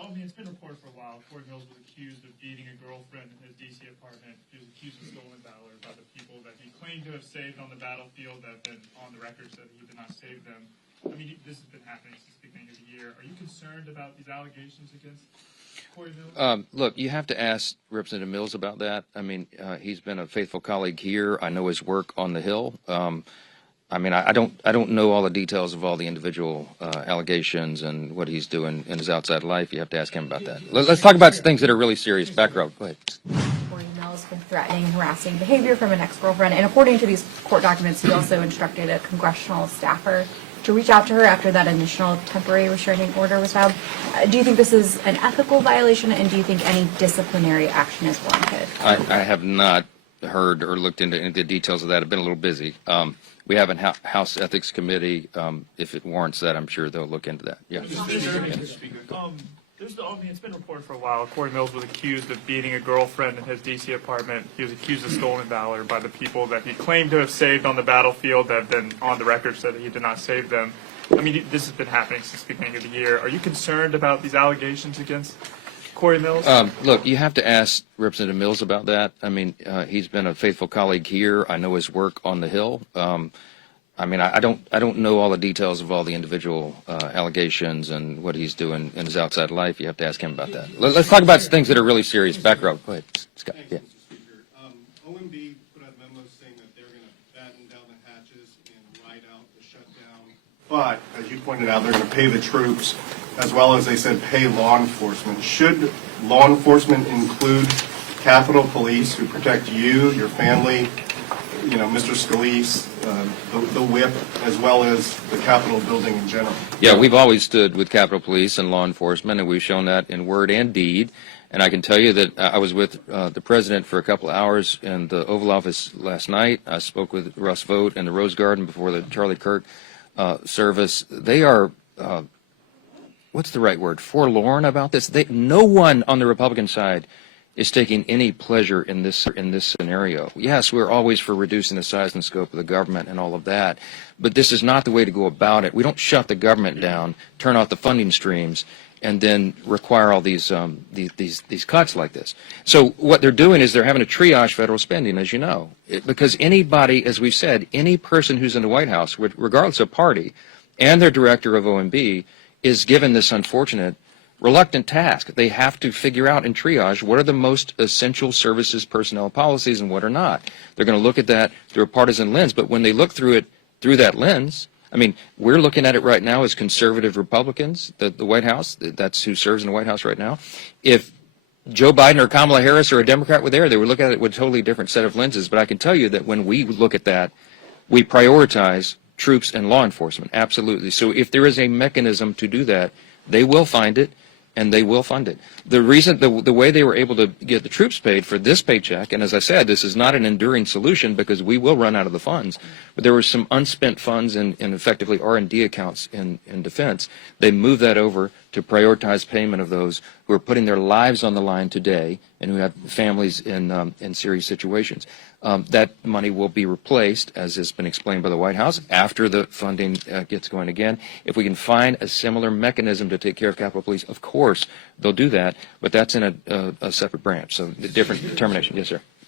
it's been reported for a while. Cory Mills was accused of beating a girlfriend in his D.C. apartment. He was accused of stolen valor by the people that he claimed to have saved on the battlefield that have been on the record said he did not save them. I mean, this has been happening since the beginning of the year. Are you concerned about these allegations against Cory Mills? Look, you have to ask Representative Mills about that. I mean, he's been a faithful colleague here. I know his work on the Hill. I mean, I don't know all the details of all the individual allegations and what he's doing in his outside life. You have to ask him about that. Let's talk about things that are really serious. Background, go ahead. Cory Mills for threatening and harassing behavior from an ex-girlfriend, and according to these court documents, he also instructed a congressional staffer to reach out to her after that initial temporary restraining order was filed. Do you think this is an ethical violation, and do you think any disciplinary action is warranted? I have not heard or looked into any of the details of that. I've been a little busy. We have a House Ethics Committee. If it warrants that, I'm sure they'll look into that. Yeah. It's been reported for a while. Cory Mills was accused of beating a girlfriend in his D.C. apartment. He was accused of stolen valor by the people that he claimed to have saved on the battlefield that have been on the record said he did not save them. I mean, this has been happening since the beginning of the year. Are you concerned about these allegations against Cory Mills? Look, you have to ask Representative Mills about that. I mean, he's been a faithful colleague here. I know his work on the Hill. I mean, I don't know all the details of all the individual allegations and what he's doing in his outside life. You have to ask him about that. Let's talk about things that are really serious. Background, go ahead, Scott. Thanks, Yeah. Mr. Speaker. OMB put out a memo saying that they're going to batten down the hatches and ride out the shutdown. But, as you pointed out, they're going to pay the troops, as well as they said pay law enforcement. Should law enforcement include Capitol Police who protect you, your family, you know, Mr. Scalise, the whip, as well as the Capitol building in general? Yeah, we've always stood with Capitol Police and law enforcement, and we've shown that in word and deed. And I can tell you that I was with the president for a couple of hours in the Oval Office last night. I spoke with Russ Vought in the Rose Garden before the Charlie Kirk service. They are, what's the right word, forlorn about this. No one on the Republican side is taking any pleasure in this scenario. Yes, we're always for reducing the size and scope of the government and all of that, but this is not the way to go about it. We don't shut the government down, turn off the funding streams, and then require all these cuts like this. So what they're doing is they're having to triage federal spending, as you know, because anybody, as we've said, any person who's in the White House, regardless of party, and their director of OMB, is given this unfortunate reluctant task. They have to figure out and triage what are the most essential services, personnel policies, and what are not. They're going to look at that through a partisan lens, but when they look through it through that lens, I mean, we're looking at it right now as conservative Republicans, the White House, that's who serves in the White House right now. If Joe Biden or Kamala Harris or a Democrat were there, they would look at it with a totally different set of lenses. But I can tell you that when we look at that, we prioritize troops and law enforcement, absolutely. So if there is a mechanism to do that, they will find it, and they will fund it. The reason, the way they were able to get the troops paid for this paycheck, and as I said, this is not an enduring solution because we will run out of the funds, but there were some unspent funds in effectively R&D accounts in defense. They moved that over to prioritize payment of those who are putting their lives on the line today and who have families in serious situations. That money will be replaced, as has been explained by the White House, after the funding gets going again. If we can find a similar mechanism to take care of Capitol Police, of course they'll do that, but that's in a separate branch, so the different determination. Yes, sir.